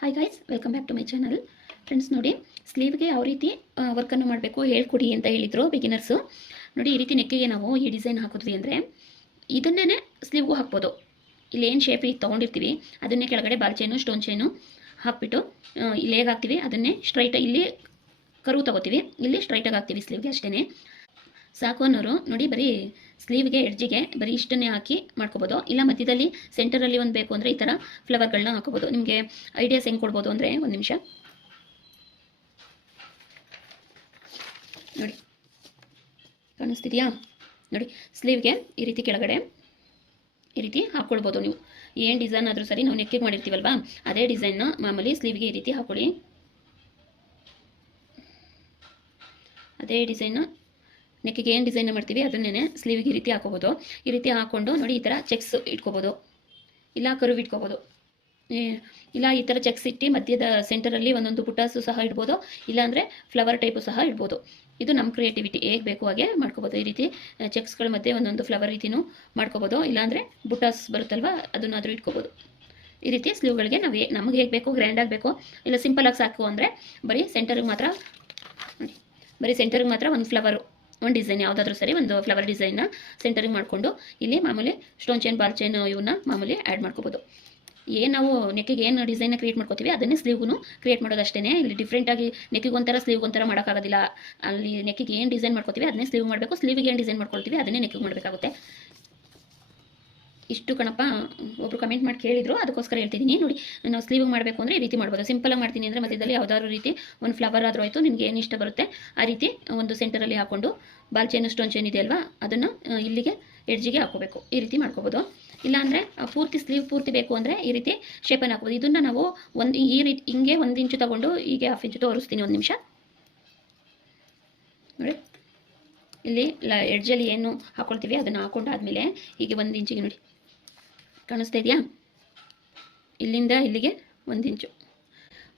Hi guys, welcome back to my channel. Friends ನೋಡಿ, ಸ್ಲೀವ್ಗೆ ಯಾವ ರೀತಿ ವರ್ಕನ್ನು ಮಾಡಬೇಕು ಹೇಳ್ಕೊಡಿ ಅಂತ ಹೇಳಿದರು ಬಿಗಿನರ್ಸು. ನೋಡಿ, ಈ ರೀತಿ ನೆಕ್ಕಿಗೆ ನಾವು ಈ ಡಿಸೈನ್ ಹಾಕಿದ್ವಿ ಅಂದರೆ ಇದನ್ನೇ ಸ್ಲೀವ್ಗೂ ಹಾಕ್ಬೋದು. ಇಲ್ಲಿ ಏನು ಶೇಪ್ ಈಗ ತೊಗೊಂಡಿರ್ತೀವಿ ಅದನ್ನೇ ಕೆಳಗಡೆ ಬಾಲ್ ಚೈನು ಸ್ಟೋನ್ ಚೈನು ಹಾಕ್ಬಿಟ್ಟು ಇಲ್ಲಿ ಹೇಗೆ ಹಾಕ್ತೀವಿ ಅದನ್ನೇ ಸ್ಟ್ರೈಟ್, ಇಲ್ಲಿ ಕರು ತೊಗೋತೀವಿ, ಇಲ್ಲಿ ಸ್ಟ್ರೈಟಾಗಿ ಹಾಕ್ತೀವಿ ಸ್ಲೀವ್ಗೆ. ಅಷ್ಟೇ ಸಾಕು ಅನ್ನೋರು ನೋಡಿ, ಬರೀ ಸ್ಲೀವ್ಗೆ ಎಡ್ಜಿಗೆ ಬರೀ ಇಷ್ಟನ್ನೇ ಹಾಕಿ ಮಾಡ್ಕೋಬೋದು. ಇಲ್ಲ ಮಧ್ಯದಲ್ಲಿ ಸೆಂಟರಲ್ಲಿ ಒಂದು ಬೇಕು ಅಂದರೆ ಈ ಥರ ಫ್ಲವರ್ಗಳನ್ನ ಹಾಕೋಬೋದು. ನಿಮಗೆ ಐಡಿಯಾಸ್ ಹೆಂಗೆ ಕೊಡ್ಬೋದು ಅಂದರೆ, ಒಂದು ನಿಮಿಷ ನೋಡಿ, ಕಾಣಿಸ್ತಿದೆಯಾ? ನೋಡಿ, ಸ್ಲೀವ್ಗೆ ಈ ರೀತಿ ಕೆಳಗಡೆ ಈ ರೀತಿ ಹಾಕ್ಕೊಳ್ಬೋದು. ನೀವು ಏನು ಡಿಸೈನ್ ಆದರೂ ಸರಿ, ನಾವು ನೆಕ್ಕಿಗೆ ಮಾಡಿರ್ತೀವಲ್ವಾ ಅದೇ ಡಿಸೈನ್ನ ಮಾಮೂಲಿ ಸ್ಲೀವ್ಗೆ ಈ ರೀತಿ ಹಾಕ್ಕೊಳ್ಳಿ. ಅದೇ ಡಿಸೈನ್ನ ನೆಕ್ಕಿಗೆ ಏನು ಡಿಸೈನ್ ಮಾಡ್ತೀವಿ ಅದನ್ನೇ ಸ್ಲೀವ್ಗೆ ಈ ರೀತಿ ಹಾಕೋಬೋದು. ಈ ರೀತಿ ಹಾಕ್ಕೊಂಡು ನೋಡಿ, ಈ ಥರ ಚೆಕ್ಸ್ ಇಟ್ಕೋಬೋದು, ಇಲ್ಲ ಕರುವು ಇಟ್ಕೋಬೋದು, ಇಲ್ಲ ಈ ಥರ ಚೆಕ್ಸ್ ಇಟ್ಟು ಮಧ್ಯದ ಸೆಂಟರಲ್ಲಿ ಒಂದೊಂದು ಬುಟಾಸು ಸಹ ಇಡ್ಬೋದು, ಇಲ್ಲಾಂದರೆ ಫ್ಲವರ್ ಟೈಪು ಸಹ ಇಡ್ಬೋದು. ಇದು ನಮ್ಮ ಕ್ರಿಯೇಟಿವಿಟಿ, ಹೇಗೆ ಬೇಕು ಹಾಗೆ ಮಾಡ್ಕೋಬೋದು. ಈ ರೀತಿ ಚೆಕ್ಸ್ಗಳ ಮಧ್ಯೆ ಒಂದೊಂದು ಫ್ಲವರ್ ರೀತಿಯೂ ಮಾಡ್ಕೋಬೋದು, ಇಲ್ಲಾಂದರೆ ಬುಟಾಸ್ ಬರುತ್ತಲ್ವ ಅದನ್ನಾದರೂ ಇಟ್ಕೋಬೋದು. ಈ ರೀತಿ ಸ್ಲೀವ್ಗಳಿಗೆ ನಾವು ನಮಗೆ ಹೇಗೆ ಬೇಕು, ಗ್ರ್ಯಾಂಡಾಗಿ ಬೇಕು, ಇಲ್ಲ ಸಿಂಪಲಾಗಿ ಸಾಕು ಅಂದರೆ ಬರೀ ಸೆಂಟರ್ಗೆ ಮಾತ್ರ ನೋಡಿ, ಬರೀ ಸೆಂಟರ್ಗೆ ಮಾತ್ರ ಒಂದು ಫ್ಲವರು, ಒಂದು ಡಿಸೈನ್ ಯಾವುದಾದ್ರೂ ಸರಿ ಒಂದು ಫ್ಲವರ್ ಡಿಸೈನ್ನ ಸೆಂಟರಿಗೆ ಮಾಡಿಕೊಂಡು ಇಲ್ಲಿ ಮಾಮೂಲಿ ಸ್ಟೋನ್ ಚೈನ್ ಬಾಲ್ ಚೈನ್ ಇವನ್ನ ಮಾಮೂಲಿ ಆ್ಯಡ್ ಮಾಡ್ಕೋಬೋದು. ಏನು ನಾವು ನೆಕ್ಕಿಗೆ ಏನು ಡಿಸೈನ್ನ ಕ್ರಿಯೇಟ್ ಮಾಡ್ಕೋತೀವಿ ಅದನ್ನೇ ಸ್ಲೀವ್ಗೂ ಕ್ರಿಯೇಟ್ ಮಾಡೋದು ಅಷ್ಟೇ. ಇಲ್ಲಿ ಡಿಫ್ರೆಂಟಾಗಿ ನೆಕ್ಕಿಗೆ ಒಂಥರ ಸ್ಲೀವ್ಗೆ ಒಂಥರ ಮಾಡೋಕ್ಕಾಗೋದಿಲ್ಲ. ಅಲ್ಲಿ ನೆಕ್ಕಿಗೆ ಏನು ಡಿಸೈನ್ ಮಾಡ್ಕೋತೀವಿ ಅದನ್ನೇ ಸ್ಲೀವ್ ಮಾಡಬೇಕು, ಸ್ಲೀವಿಗೆ ಏನು ಡಿಸೈನ್ ಮಾಡ್ಕೊಳ್ತೀವಿ ಅದನ್ನೇ ನೆಕ್ಕಿಗೆ ಮಾಡಬೇಕಾಗುತ್ತೆ. ಇಷ್ಟು ಕಣಪ್ಪ, ಒಬ್ಬರು ಕಮೆಂಟ್ ಮಾಡಿ ಕೇಳಿದ್ರು, ಅದಕ್ಕೋಸ್ಕರ ಹೇಳ್ತಿದ್ದೀನಿ. ನೋಡಿ, ನಾವು ಸ್ಲೀವಿಗೆ ಮಾಡಬೇಕು ಅಂದರೆ ಈ ರೀತಿ ಮಾಡ್ಬೋದು. ಸಿಂಪಲಾಗಿ ಮಾಡ್ತೀನಿ ಅಂದರೆ ಮಧ್ಯದಲ್ಲಿ ಯಾವುದಾದ್ರು ರೀತಿ ಒಂದು ಫ್ಲವರ್ ಆದರೂ ಆಯಿತು, ನಿಮಗೆ ಏನು ಇಷ್ಟ ಬರುತ್ತೆ ಆ ರೀತಿ ಒಂದು ಸೆಂಟರಲ್ಲಿ ಹಾಕ್ಕೊಂಡು ಬಾಲ್ ಚೈನ್ ಸ್ಟೋನ್ ಚೈನ್ ಇದೆಯಲ್ವಾ ಅದನ್ನು ಇಲ್ಲಿಗೆ ಎಡ್ಜಿಗೆ ಹಾಕೋಬೇಕು. ಈ ರೀತಿ ಮಾಡ್ಕೋಬೋದು. ಇಲ್ಲಾಂದರೆ ಪೂರ್ತಿ ಸ್ಲೀವ್ ಪೂರ್ತಿ ಬೇಕು ಅಂದರೆ ಈ ರೀತಿ ಶೇಪನ್ನು ಹಾಕ್ಬೋದು. ಇದನ್ನು ನಾವು ಈ ರೀತಿ ಹಿಂಗೆ 1 ಇಂಚು ತೊಗೊಂಡು ಹೀಗೆ 1/2 ಇಂಚು ತೋರಿಸ್ತೀನಿ, ಒಂದು ನಿಮಿಷ ನೋಡಿ. ಇಲ್ಲಿ ಎಡ್ಜಲ್ಲಿ ಏನು ಹಾಕ್ಕೊಳ್ತೀವಿ ಅದನ್ನು ಹಾಕೊಂಡಾದ್ಮೇಲೆ ಹೀಗೆ 1 ಇಂಚಿಗೆ ನೋಡಿ, ಕಾಣಿಸ್ತಾ ಇದೆಯಾ? ಇಲ್ಲಿಂದ ಇಲ್ಲಿಗೆ 1 ಇಂಚು,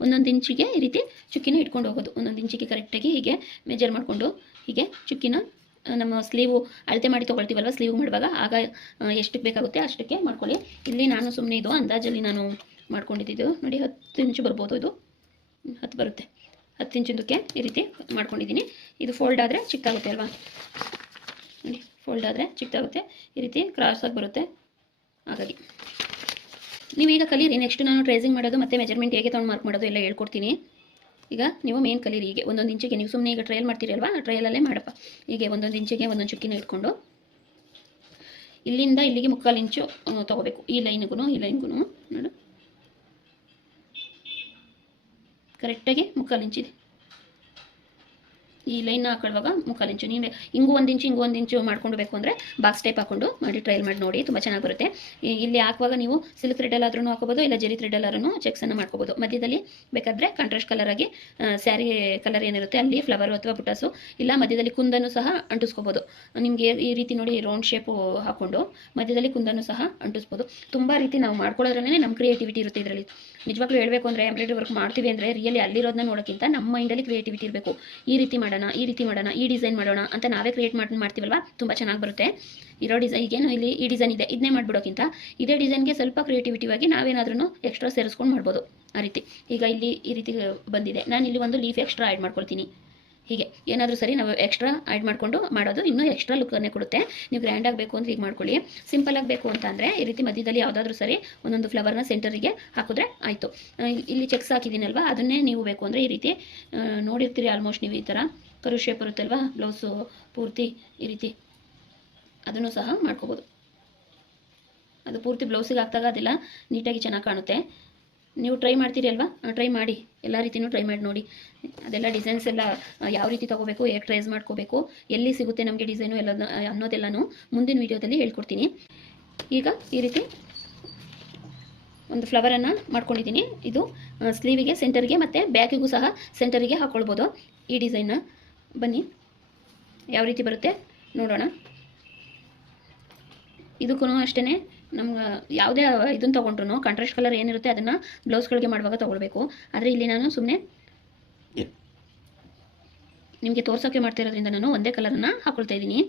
ಒಂದೊಂದು ಇಂಚಿಗೆ ಈ ರೀತಿ ಚುಕ್ಕಿನ ಇಟ್ಕೊಂಡು ಹೋಗೋದು. ಒಂದೊಂದು ಇಂಚಿಗೆ ಕರೆಕ್ಟಾಗಿ ಹೀಗೆ ಮೆಜರ್ ಮಾಡಿಕೊಂಡು ಹೀಗೆ ಚುಕ್ಕಿನ ನಮ್ಮ ಸ್ಲೀವು ಅಳತೆ ಮಾಡಿ ತೊಗೊಳ್ತೀವಲ್ವ ಸ್ಲೀವ್ ಮಾಡುವಾಗ, ಆಗ ಎಷ್ಟಕ್ಕೆ ಬೇಕಾಗುತ್ತೆ ಅಷ್ಟಕ್ಕೆ ಮಾಡ್ಕೊಳ್ಳಿ. ಇಲ್ಲಿ ನಾನು ಸುಮ್ಮನೆ ಇದು ಅಂದಾಜಲ್ಲಿ ನಾನು ಮಾಡ್ಕೊಂಡಿದ್ದು ನೋಡಿ, 10 ಇಂಚು ಬರ್ಬೋದು, ಇದು 10 ಬರುತ್ತೆ. 10 ಇಂಚಿಂದಕ್ಕೆ ಈ ರೀತಿ ಮಾಡ್ಕೊಂಡಿದ್ದೀನಿ. ಇದು ಫೋಲ್ಡ್ ಆದರೆ ಚಿಕ್ಕಾಗುತ್ತೆ ಅಲ್ವಾ? ನೋಡಿ, ಫೋಲ್ಡ್ ಆದರೆ ಚಿಕ್ಕಾಗುತ್ತೆ, ಈ ರೀತಿ ಕ್ರಾಸಾಗಿ ಬರುತ್ತೆ. ಹಾಗಾಗಿ ನೀವೀಗ ಕಲೀರಿ. ನೆಕ್ಸ್ಟ್ ನಾನು ಟ್ರೇಸಿಂಗ್ ಮಾಡೋದು ಮತ್ತು ಮೆಜರ್ಮೆಂಟ್ ಹೇಗೆ ತೊಗೊಂಡು ಮಾರ್ಕ್ ಮಾಡೋದು ಎಲ್ಲ ಹೇಳ್ಕೊಡ್ತೀನಿ. ಈಗ ನೀವು ಮೇನ್ ಕಲೀರಿ. ಹೀಗೆ 1 ಇಂಚಿಗೆ ನೀವು ಸುಮ್ಮನೆ ಈಗ ಟ್ರಯಲ್ ಮಾಡ್ತೀರಿ ಅಲ್ವಾ, ಟ್ರಯಲಲ್ಲೇ ಮಾಡಪ್ಪ. ಹೀಗೆ 1 ಇಂಚಿಗೆ 1 ಚುಕ್ಕಿನ ಇಟ್ಕೊಂಡು ಇಲ್ಲಿಂದ ಇಲ್ಲಿಗೆ 3/4 ಇಂಚು ತೊಗೋಬೇಕು. ಈ ಲೈನ್ಗೂ ನೋಡು, ಕರೆಕ್ಟಾಗಿ 3/4 ಇಂಚಿದೆ. ಈ ಲೈನ್ ಹಾಕೊಳ್ಳುವಾಗ 3/4 ಇಂಚು. ನೀವು ಹಿಂಗೂ 1 ಇಂಚು ಹಿಂಗೂ 1 ಇಂಚು ಮಾಡ್ಕೊಂಡು ಬೇಕು ಅಂದರೆ ಬಾಕ್ಸ್ ಟೈಪ್ ಹಾಕೊಂಡು ಮಾಡಿ ಟ್ರಯಲ್ ಮಾಡಿ ನೋಡಿ, ತುಂಬ ಚೆನ್ನಾಗಿ ಬರುತ್ತೆ. ಇಲ್ಲಿ ಹಾಕುವಾಗ ನೀವು ಸಿಲ್ಕ್ ಥ್ರೆಡಲ್ಲಾದ್ರೂ ಹಾಕೋಬೋದು, ಇಲ್ಲ ಜರಿ ಥ್ರೆಡಲ್ಲಾದ್ರೂ ಚೆಕ್ಸನ್ನು ಮಾಡ್ಕೋಬೋದು. ಮಧ್ಯದಲ್ಲಿ ಬೇಕಾದರೆ ಕಾಂಟ್ರಾಸ್ಟ್ ಕಲರಾಗಿ ಸ್ಯಾರಿ ಕಲರ್ ಏನಿರುತ್ತೆ ಅಲ್ಲಿ ಫ್ಲವರು ಅಥವಾ ಬುಟಾಸು, ಇಲ್ಲ ಮಧ್ಯದಲ್ಲಿ ಕುಂದನ್ನು ಸಹ ಅಂಟಿಸ್ಕೋಬೋದು. ನಿಮಗೆ ಈ ರೀತಿ ನೋಡಿ ರೌಂಡ್ ಶೇಪು ಹಾಕ್ಕೊಂಡು ಮಧ್ಯದಲ್ಲಿ ಕುಂದನ್ನು ಸಹ ಅಂಟಿಸ್ಬೋದು. ತುಂಬ ರೀತಿ ನಾವು ಮಾಡ್ಕೊಳ್ಳೋದ್ರೇ ನಮ್ಮ ಕ್ರಿಯೇಟಿವಿಟಿ ಇರುತ್ತೆ ಇದರಲ್ಲಿ. ನಿಜವಾಗ್ಲೂ ಹೇಳಬೇಕು ಅಂದರೆ ಎಂಬ್ರಾಯ್ಡ್ರಿ ವರ್ಕ್ ಮಾಡ್ತೀವಿ ಅಂದರೆ ರಿಯಲಿ ಅಲ್ಲಿರೋದನ್ನ ನೋಡೋಕ್ಕಿಂತ ನಮ್ಮ ಮೈಂಡಲ್ಲಿ ಕ್ರಿಯೇಟಿವಿಟಿ ಇರಬೇಕು. ಈ ರೀತಿ ಮಾಡೋಣ, ಈ ರೀತಿ ಮಾಡೋಣ, ಈ ಡಿಸೈನ್ ಮಾಡೋಣ ಅಂತ ನಾವೇ ಕ್ರಿಯೇಟ್ ಮಾಡ್ತೀವಲ್ವ, ತುಂಬ ಚೆನ್ನಾಗಿ ಬರುತ್ತೆ. ಇರೋ ಡಿಸೈನ್ ಈಗೇನು ಇಲ್ಲಿ ಈ ಡಿಸೈನ್ ಇದೆ ಇದನ್ನೇ ಮಾಡಿಬಿಡೋಕ್ಕಿಂತ ಇದೇ ಡಿಸೈನ್ಗೆ ಸ್ವಲ್ಪ ಕ್ರಿಯೇಟಿವಿಟಿಯಾಗಿ ನಾವೇನಾದ್ರೂ ಎಕ್ಸ್ಟ್ರಾ ಸೇರಿಸ್ಕೊಂಡು ಮಾಡ್ಬೋದು. ಆ ರೀತಿ ಈಗ ಇಲ್ಲಿ ಈ ರೀತಿ ಬಂದಿದೆ, ನಾನು ಇಲ್ಲಿ ಒಂದು ಲೀಫ್ ಎಕ್ಸ್ಟ್ರಾ ಆ್ಯಡ್ ಮಾಡ್ಕೊಳ್ತೀನಿ. ಹೀಗೆ ಏನಾದರೂ ಸರಿ ನಾವು ಎಕ್ಸ್ಟ್ರಾ ಆ್ಯಡ್ ಮಾಡಿಕೊಂಡು ಮಾಡೋದು ಇನ್ನೂ ಎಕ್ಸ್ಟ್ರಾ ಲುಕ್ಕನ್ನೇ ಕೊಡುತ್ತೆ. ನೀವು ಗ್ರ್ಯಾಂಡ್ ಆಗಬೇಕು ಅಂದರೆ ಈಗ ಮಾಡ್ಕೊಳ್ಳಿ. ಸಿಂಪಲ್ ಆಗಬೇಕು ಅಂತ ಅಂದರೆ ಈ ರೀತಿ ಮಧ್ಯದಲ್ಲಿ ಯಾವುದಾದ್ರೂ ಸರಿ ಒಂದೊಂದು ಫ್ಲವರ್ನ ಸೆಂಟರಿಗೆ ಹಾಕಿದ್ರೆ ಆಯಿತು. ಇಲ್ಲಿ ಚೆಕ್ಸ್ ಹಾಕಿದ್ದೀನಲ್ವ ಅದನ್ನೇ ನೀವು ಬೇಕು ಅಂದರೆ ಈ ರೀತಿ ನೋಡಿರ್ತೀರಿ ಆಲ್ಮೋಸ್ಟ್ ನೀವು, ಈ ಥರ ಕರು ಶೇಪ್ ಬರುತ್ತಲ್ವ ಬ್ಲೌಸು ಪೂರ್ತಿ ಈ ರೀತಿ ಅದನ್ನು ಸಹ ಮಾಡ್ಕೋಬೋದು. ಅದು ಪೂರ್ತಿ ಬ್ಲೌಸಿಗೆ ಹಾಕಿದಾಗ ಅದೆಲ್ಲ ನೀಟಾಗಿ ಚೆನ್ನಾಗಿ ಕಾಣುತ್ತೆ. ನೀವು ಟ್ರೈ ಮಾಡ್ತೀರಿ ಅಲ್ವಾ, ಟ್ರೈ ಮಾಡಿ, ಎಲ್ಲ ರೀತಿಯೂ ಟ್ರೈ ಮಾಡಿ ನೋಡಿ. ಅದೆಲ್ಲ ಡಿಸೈನ್ಸ್ ಎಲ್ಲ ಯಾವ ರೀತಿ ತೊಗೋಬೇಕು, ಹೇಗೆ ಟ್ರೇಸ್ ಮಾಡ್ಕೋಬೇಕು, ಎಲ್ಲಿ ಸಿಗುತ್ತೆ ನಮಗೆ ಡಿಸೈನು ಎಲ್ಲ ಅನ್ನೋದೆಲ್ಲನೂ ಮುಂದಿನ ವೀಡಿಯೋದಲ್ಲಿ ಹೇಳ್ಕೊಡ್ತೀನಿ. ಈಗ ಈ ರೀತಿ ಒಂದು ಫ್ಲವರನ್ನು ಮಾಡ್ಕೊಂಡಿದ್ದೀನಿ. ಇದು ಸ್ಲೀವಿಗೆ ಸೆಂಟರ್ಗೆ ಮತ್ತು ಬ್ಯಾಕಿಗೂ ಸಹ ಸೆಂಟರಿಗೆ ಹಾಕ್ಕೊಳ್ಬೋದು ಈ ಡಿಸೈನ್ನ. ಬನ್ನಿ ಯಾವ ರೀತಿ ಬರುತ್ತೆ ನೋಡೋಣ. ಇದಕ್ಕೂ ಅಷ್ಟೇ ನಮ್ಗೆ ಯಾವುದೇ ಇದನ್ನು ತೊಗೊಂಡ್ರು ಕಾಂಟ್ರಾಸ್ಟ್ ಕಲರ್ ಏನಿರುತ್ತೆ ಅದನ್ನು ಬ್ಲೌಸ್ಗಳಿಗೆ ಮಾಡುವಾಗ ತೊಗೊಳ್ಬೇಕು. ಆದರೆ ಇಲ್ಲಿ ನಾನು ಸುಮ್ಮನೆ ನಿಮಗೆ ತೋರ್ಸೋಕ್ಕೆ ಮಾಡ್ತಾ ಇರೋದ್ರಿಂದ ನಾನು ಒಂದೇ ಕಲರನ್ನು ಹಾಕ್ಕೊಳ್ತಾ ಇದ್ದೀನಿ.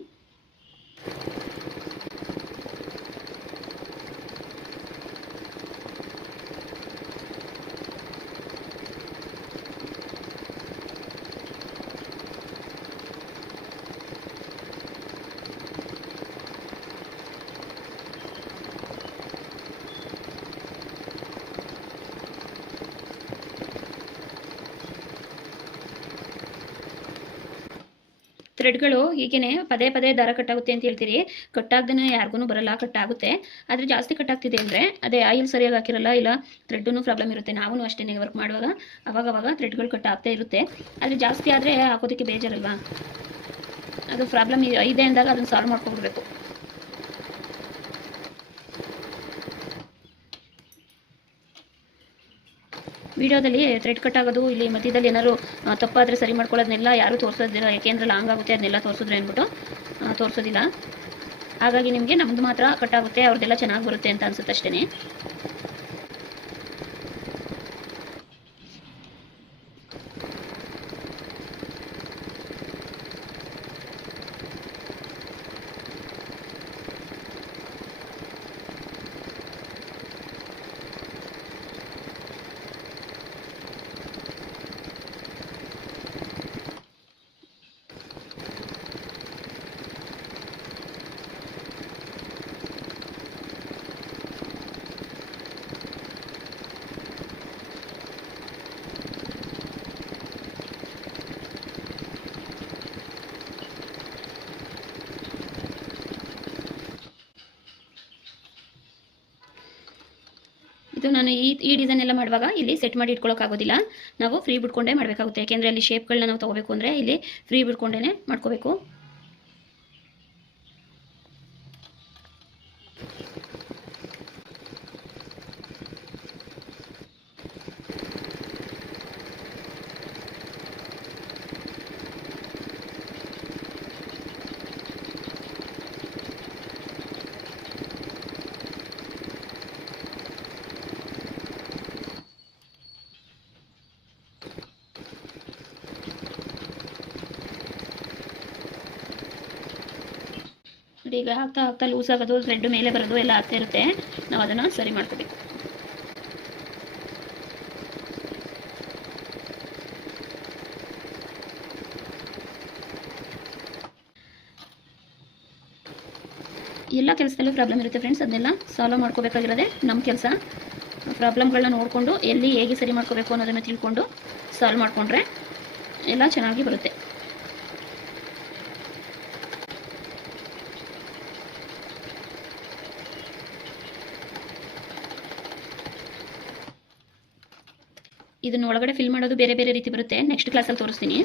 ಥ್ರೆಡ್ಗಳು ಹೀಗೇನೆ ಪದೇ ಪದೇ ದಾರ ಕಟ್ಟಾಗುತ್ತೆ ಅಂತ ಹೇಳ್ತೀರಿ. ಕಟ್ಟಾಗ್ದೇ ಯಾರಿಗೂ ಬರಲ್ಲ, ಕಟ್ಟಾಗುತ್ತೆ. ಆದರೆ ಜಾಸ್ತಿ ಕಟ್ಟಾಗ್ತಿದೆ ಅಂದರೆ ಅದೇ ಆಯಿಲ್ ಸರಿಯಾಗಿ ಹಾಕಿರಲ್ಲ, ಇಲ್ಲ ಥ್ರೆಡ್ಡೂ ಪ್ರಾಬ್ಲಮ್ ಇರುತ್ತೆ. ನಾವು ಅಷ್ಟೇ ವರ್ಕ್ ಮಾಡುವಾಗ ಅವಾಗವಾಗ ಥ್ರೆಡ್ಗಳು ಕಟ್ಟಾಗ್ತಾ ಇರುತ್ತೆ. ಆದರೆ ಜಾಸ್ತಿ ಆದರೆ ಹಾಕೋದಕ್ಕೆ ಬೇಜಾರಲ್ವಾ, ಅದು ಪ್ರಾಬ್ಲಮ್ ಇದೆ ಅಂದಾಗ ಅದನ್ನು ಸಾಲ್ವ್ ಮಾಡ್ಕೊಬಿಡ್ಬೇಕು. ವಿಡಿಯೋದಲ್ಲಿ ಥ್ರೆಡ್ ಕಟ್ ಆಗೋದು, ಇಲ್ಲಿ ಮಧ್ಯದಲ್ಲಿ ಏನಾದ್ರು ತಪ್ಪಾದರೆ ಸರಿ ಮಾಡ್ಕೊಳ್ಳೋದನ್ನೆಲ್ಲ ಯಾರೂ ತೋರಿಸೋದಿಲ್ಲ. ಯಾಕೆಂದ್ರೆ ಲಾಂಗ್ ಆಗುತ್ತೆ, ಅದನ್ನೆಲ್ಲ ತೋರಿಸಿದ್ರೆ ಅಂದ್ಬಿಟ್ಟು ತೋರಿಸೋದಿಲ್ಲ. ಹಾಗಾಗಿ ನಿಮಗೆ ನಮ್ಮದು ಮಾತ್ರ ಕಟ್ ಆಗುತ್ತೆ, ಅವ್ರದ್ದೆಲ್ಲ ಚೆನ್ನಾಗಿ ಬರುತ್ತೆ ಅಂತ ಅನ್ಸುತ್ತೆ ಅಷ್ಟೇ. ಇದು ನಾನು ಈ ಡಿಸೈನ್ ಎಲ್ಲ ಮಾಡುವಾಗ ಇಲ್ಲಿ ಸೆಟ್ ಮಾಡಿ ಇಟ್ಕೊಳ್ಳೋಕ್ಕಾಗೋದಿಲ್ಲ, ನಾವು ಫ್ರೀ ಬಿಟ್ಕೊಂಡೇ ಮಾಡಬೇಕಾಗುತ್ತೆ. ಯಾಕೆಂದರೆ ಅಲ್ಲಿ ಶೇಪ್ಗಳನ್ನ ನಾವು ತೊಗೋಬೇಕು ಅಂದರೆ ಇಲ್ಲಿ ಫ್ರೀ ಬಿಟ್ಕೊಂಡೇ ಮಾಡ್ಕೋಬೇಕು. ಈಗ ಆಗ್ತಾ ಆಗ್ತಾ ಲೂಸ್ ಆಗೋದು, ಥ್ರೆಡ್ ಮೇಲೆ ಬರೋದು ಎಲ್ಲ ಆಗ್ತಾ ಇರುತ್ತೆ. ನಾವು ಅದನ್ನು ಸರಿ ಮಾಡ್ಕೋಬೇಕು. ಎಲ್ಲ ಕೆಲಸದಲ್ಲೂ ಪ್ರಾಬ್ಲಮ್ ಇರುತ್ತೆ ಫ್ರೆಂಡ್ಸ್, ಅದನ್ನೆಲ್ಲ ಸಾಲ್ವ್ ಮಾಡ್ಕೋಬೇಕಾಗಿರೋದೆ ನಮ್ಮ ಕೆಲಸ. ಪ್ರಾಬ್ಲಮ್ಗಳನ್ನ ನೋಡಿಕೊಂಡು ಎಲ್ಲಿ ಹೇಗೆ ಸರಿ ಮಾಡ್ಕೋಬೇಕು ಅನ್ನೋದನ್ನು ತಿಳ್ಕೊಂಡು ಸಾಲ್ವ್ ಮಾಡಿಕೊಂಡ್ರೆ ಎಲ್ಲ ಚೆನ್ನಾಗಿ ಬರುತ್ತೆ. ಇದನ್ನು ಒಳಗಡೆ ಫಿಲ್ ಮಾಡೋದು ಬೇರೆ ಬೇರೆ ರೀತಿ ಬರುತ್ತೆ, ನೆಕ್ಸ್ಟ್ ಕ್ಲಾಸಲ್ಲಿ ತೋರಿಸ್ತೀನಿ.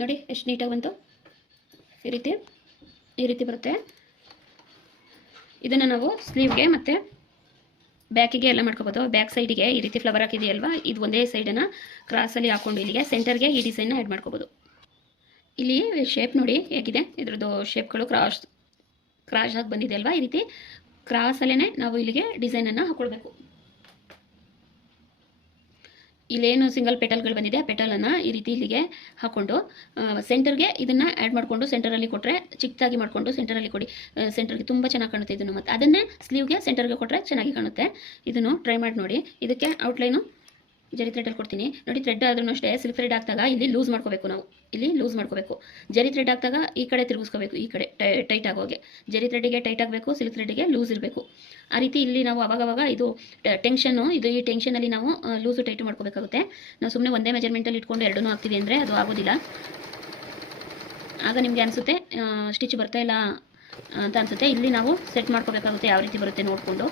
ನೋಡಿ ಎಷ್ಟು ನೀಟಾಗಿ ಬಂತು. ಈ ರೀತಿ ಬರುತ್ತೆ. ಇದನ್ನು ನಾವು ಸ್ಲೀವ್ಗೆ ಮತ್ತು ಬ್ಯಾಕಿಗೆ ಎಲ್ಲ ಮಾಡ್ಕೋಬೋದು. ಬ್ಯಾಕ್ ಸೈಡಿಗೆ ಈ ರೀತಿ ಫ್ಲವರ್ ಹಾಕಿದೆಯಲ್ವಾ, ಇದು ಒಂದೇ ಸೈಡನ್ನು ಕ್ರಾಸಲ್ಲಿ ಹಾಕ್ಕೊಂಡು ಇಲ್ಲಿಗೆ ಸೆಂಟರ್ಗೆ ಈ ಡಿಸೈನ್ನ ಆ್ಯಡ್ ಮಾಡ್ಕೋಬೋದು. ಇಲ್ಲಿ ಶೇಪ್ ನೋಡಿ ಹೇಗಿದೆ, ಇದ್ರದ್ದು ಶೇಪ್ಗಳು ಕ್ರಾಸ್ ಆಗಿ ಬಂದಿದೆ ಅಲ್ವಾ, ಈ ರೀತಿ ಕ್ರಾಸಲ್ಲೇ ನಾವು ಇಲ್ಲಿಗೆ ಡಿಸೈನನ್ನು ಹಾಕ್ಕೊಳ್ಬೇಕು. ಇಲ್ಲೇನು ಸಿಂಗಲ್ ಪೆಟಲ್ಗಳು ಬಂದಿದೆ ಆ ಪೆಟಲನ್ನು ಈ ರೀತಿ ಇಲ್ಲಿಗೆ ಹಾಕ್ಕೊಂಡು ಸೆಂಟರ್ಗೆ ಇದನ್ನು ಆ್ಯಡ್ ಮಾಡಿಕೊಂಡು ಸೆಂಟರಲ್ಲಿ ಕೊಟ್ಟರೆ ಚಿಕ್ಕದಾಗಿ ಮಾಡಿಕೊಂಡು ಸೆಂಟರಲ್ಲಿ ಕೊಡಿ. ಸೆಂಟರ್ಗೆ ತುಂಬ ಚೆನ್ನಾಗಿ ಕಾಣುತ್ತೆ ಇದನ್ನು. ಮತ್ತು ಅದನ್ನೇ ಸ್ಲೀವ್ಗೆ ಸೆಂಟರ್ಗೆ ಕೊಟ್ಟರೆ ಚೆನ್ನಾಗಿ ಕಾಣುತ್ತೆ. ಇದನ್ನು ಟ್ರೈ ಮಾಡಿ ನೋಡಿ. ಇದಕ್ಕೆ ಔಟ್ಲೈನು ಜರಿ ಥ್ರೆಡಲ್ಲಿ ಕೊಡ್ತೀನಿ ನೋಡಿ. ಥ್ರೆಡ್ ಆದ್ರೂ ಅಷ್ಟೇ ಸಿಲ್ಕ್ ಥ್ರೆಡ್ ಹಾಕಿದಾಗ ಇಲ್ಲಿ ಲೂಸ್ ಮಾಡ್ಕೋಬೇಕು. ನಾವು ಇಲ್ಲಿ ಲೂಸ್ ಮಾಡ್ಕೋಬೇಕು. ಜರಿ ಥ್ರೆಡ್ ಹಾಕಿದಾಗ ಈ ಕಡೆ ತಿರುಗಿಸ್ಕೋಬೇಕು, ಈ ಕಡೆ ಟೈಟ್ ಆಗೋಗೆ. ಜರಿ ಥ್ರೆಡ್ಡಿಗೆ ಟೈಟ್ ಆಗಬೇಕು, ಸಿಲ್ಕ್ ಥ್ರೆಡ್ಡಿಗೆ ಲೂಸ್ ಇರಬೇಕು. ಆ ರೀತಿ ಇಲ್ಲಿ ನಾವು ಅವಾಗವಾಗ ಇದು ಟೆನ್ಷನ್ನು, ಇದು ಈ ಟೆನ್ಷನಲ್ಲಿ ನಾವು ಲೂಸು ಟೈಟು ಮಾಡ್ಕೋಬೇಕಾಗುತ್ತೆ. ನಾವು ಸುಮ್ಮನೆ ಒಂದೇ ಮೆಜರ್ಮೆಂಟಲ್ಲಿ ಇಟ್ಕೊಂಡು ಎರಡೂ ಹಾಕ್ತೀವಿ ಅಂದರೆ ಅದು ಆಗೋದಿಲ್ಲ. ಆಗ ನಿಮಗೆ ಅನಿಸುತ್ತೆ ಸ್ಟಿಚ್ ಬರ್ತಾ ಇಲ್ಲ ಅಂತ ಅನಿಸುತ್ತೆ. ಇಲ್ಲಿ ನಾವು ಸೆಟ್ ಮಾಡ್ಕೋಬೇಕಾಗುತ್ತೆ, ಯಾವ ರೀತಿ ಬರುತ್ತೆ ನೋಡಿಕೊಂಡು.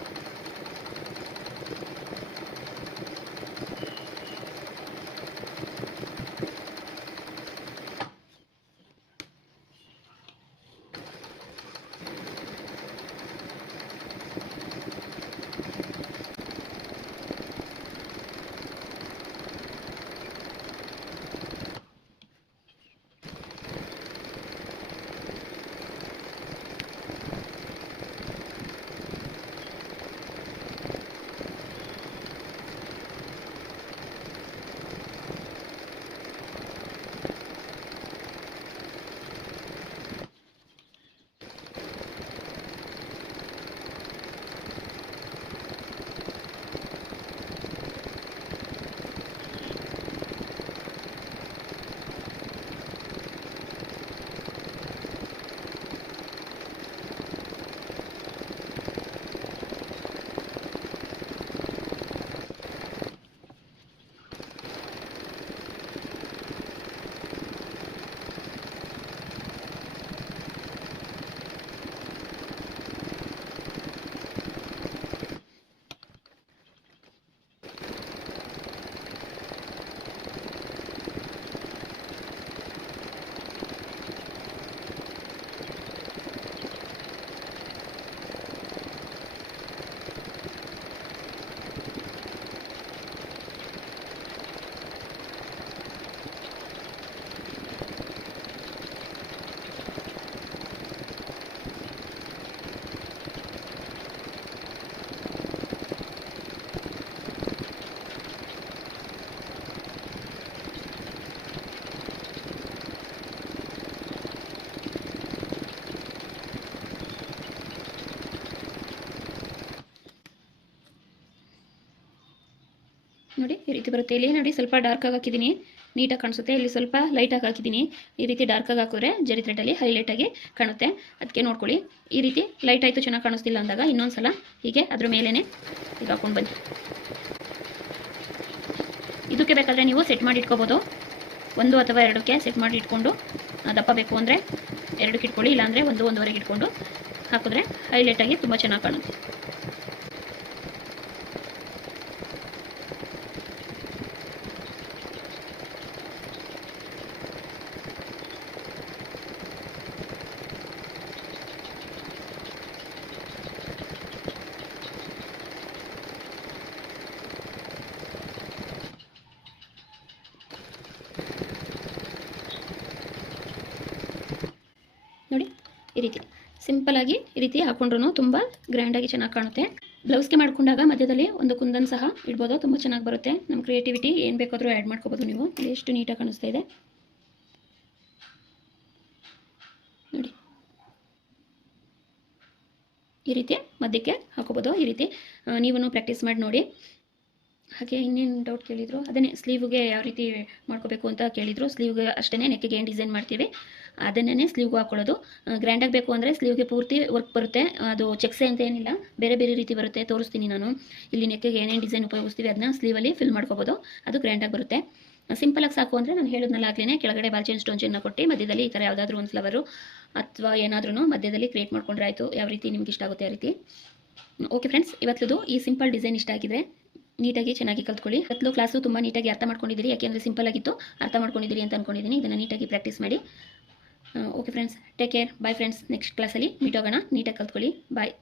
ನೋಡಿ ಈ ರೀತಿ ಬರುತ್ತೆ. ಇಲ್ಲಿ ನೋಡಿ ಸ್ವಲ್ಪ ಡಾರ್ಕಾಗಿ ಹಾಕಿದ್ದೀನಿ, ನೀಟಾಗಿ ಕಾಣಿಸುತ್ತೆ. ಇಲ್ಲಿ ಸ್ವಲ್ಪ ಲೈಟಾಗಿ ಹಾಕಿದ್ದೀನಿ. ಈ ರೀತಿ ಡಾರ್ಕಾಗಿ ಹಾಕಿದ್ರೆ ಜರಿ ಥ್ರೆಡಲ್ಲಿ ಹೈಲೈಟಾಗಿ ಕಾಣುತ್ತೆ. ಅದಕ್ಕೆ ನೋಡ್ಕೊಳ್ಳಿ. ಈ ರೀತಿ ಲೈಟ್ ಆಯಿತು ಚೆನ್ನಾಗಿ ಕಾಣಿಸ್ತಿಲ್ಲ ಅಂದಾಗ ಇನ್ನೊಂದು ಸಲ ಹೀಗೆ ಅದ್ರ ಮೇಲೇ ಈಗ ಹಾಕೊಂಡು ಬನ್ನಿ. ಇದಕ್ಕೆ ಬೇಕಾದರೆ ನೀವು ಸೆಟ್ ಮಾಡಿ ಇಟ್ಕೋಬೋದು. 1 ಅಥವಾ 2ಕ್ಕೆ ಸೆಟ್ ಮಾಡಿ ಇಟ್ಕೊಂಡು ದಪ್ಪ ಬೇಕು ಅಂದರೆ 2ಕ್ಕೆ ಇಟ್ಕೊಳ್ಳಿ, ಇಲ್ಲಾಂದರೆ 1-1.5ಗೆ ಇಟ್ಕೊಂಡು ಹಾಕಿದ್ರೆ ಹೈಲೈಟಾಗಿ ತುಂಬ ಚೆನ್ನಾಗಿ ಕಾಣುತ್ತೆ. ನೋಡಿ ಈ ರೀತಿ ಸಿಂಪಲಾಗಿ ಈ ರೀತಿ ಹಾಕೊಂಡ್ರು ತುಂಬ ಗ್ರ್ಯಾಂಡಾಗಿ ಚೆನ್ನಾಗಿ ಕಾಣುತ್ತೆ. ಬ್ಲೌಸ್ಗೆ ಮಾಡ್ಕೊಂಡಾಗ ಮಧ್ಯದಲ್ಲಿ ಒಂದು ಕುಂದನ್ ಸಹ ಇಡ್ಬೋದು, ತುಂಬ ಚೆನ್ನಾಗಿ ಬರುತ್ತೆ. ನಮ್ಮ ಕ್ರಿಯೇಟಿವಿಟಿ ಏನು ಬೇಕಾದರೂ ಆ್ಯಡ್ ಮಾಡ್ಕೋಬೋದು ನೀವು. ಎಷ್ಟು ನೀಟಾಗಿ ಕಾಣಿಸ್ತಾ ಇದೆ ನೋಡಿ. ಈ ರೀತಿ ಮಧ್ಯಕ್ಕೆ ಹಾಕೋಬೋದು. ಈ ರೀತಿ ನೀವು ಪ್ರಾಕ್ಟೀಸ್ ಮಾಡಿ ನೋಡಿ. ಹಾಗೆ ಇನ್ನೇನು ಡೌಟ್ ಕೇಳಿದರು, ಅದನ್ನೇ ಸ್ಲೀವ್ಗೆ ಯಾವ ರೀತಿ ಮಾಡ್ಕೋಬೇಕು ಅಂತ ಕೇಳಿದರು. ಸ್ಲೀವ್ಗೆ ಅಷ್ಟೇ ನೆಕ್ಕಿಗೆ ಏನು ಡಿಸೈನ್ ಮಾಡ್ತೀವಿ ಅದನ್ನೇ ಸ್ಲೀವ್ಗೂ ಹಾಕೊಳ್ಳೋದು. ಗ್ರ್ಯಾಂಡಾಗಿ ಬೇಕು ಅಂದರೆ ಸ್ಲೀವ್ಗೆ ಪೂರ್ತಿ ವರ್ಕ್ ಬರುತ್ತೆ. ಅದು ಚೆಕ್ಸೆ ಅಂತ ಏನಿಲ್ಲ, ಬೇರೆ ಬೇರೆ ರೀತಿ ಬರುತ್ತೆ. ತೋರಿಸ್ತೀನಿ ನಾನು. ಇಲ್ಲಿ ನೆಕ್ಕಿಗೆ ಏನೇನು ಡಿಸೈನ್ ಉಪಯೋಗಿಸ್ತೀವಿ ಅದನ್ನ ಸ್ಲೀವಲ್ಲಿ ಫಿಲ್ ಮಾಡ್ಕೋಬೋದು. ಅದು ಗ್ರ್ಯಾಂಡಾಗಿ ಬರುತ್ತೆ. ಸಿಂಪಲಾಗಿ ಸಾಕು ಅಂದರೆ ನಾನು ಹೇಳಿದ್ನಲ್ಲ ಆಗಲೇ, ಕೆಳಗಡೆ ಬಾಲ್ ಚೈನ್ ಸ್ಟೋನ್ ಚೈನ್ನ ಕೊಟ್ಟು ಮಧ್ಯದಲ್ಲಿ ಈ ಥರ ಯಾವುದಾದ್ರೂ ಒಂದು ಫ್ಲವರು ಅಥವಾ ಏನಾದ್ರೂ ಮಧ್ಯದಲ್ಲಿ ಕ್ರಿಯೇಟ್ ಮಾಡ್ಕೊಂಡ್ರೆ ಆಯಿತು. ಯಾವ ರೀತಿ ನಿಮ್ಗೆ ಇಷ್ಟ ಆಗುತ್ತೆ ಆ ರೀತಿ. ಓಕೆ ಫ್ರೆಂಡ್ಸ್, ಇವತ್ತದು ಈ ಸಿಂಪಲ್ ಡಿಸೈನ್ ಇಷ್ಟ ಆಗಿದ್ರೆ ನೀಟಾಗಿ ಚೆನ್ನಾಗಿ ಕಲ್ತ್ಕೊಳ್ಳಿ. ಇವತ್ತು ಕ್ಲಾಸು ತುಂಬ ನೀಟಾಗಿ ಅರ್ಥ ಮಾಡ್ಕೊಂಡಿದ್ದೀರಿ, ಯಾಕೆಂದರೆ ಸಿಂಪಲ್ ಆಗಿತ್ತು, ಅರ್ಥ ಮಾಡ್ಕೊಂಡಿದ್ದೀರಿ ಅಂತ ಅಂದ್ಕೊಂಡಿದ್ದೀನಿ. ಇದನ್ನು ನೀಟಾಗಿ ಪ್ರಾಕ್ಟೀಸ್ ಮಾಡಿ. Okay friends, take care. Bye friends. Next ಕ್ಲಾಸಲ್ಲಿ ಮೀಟ್ ಆಗೋಣ. ನೀಟಾಗಿ ಕಲ್ತ್ಕೊಳ್ಳಿ. ಬಾಯ್.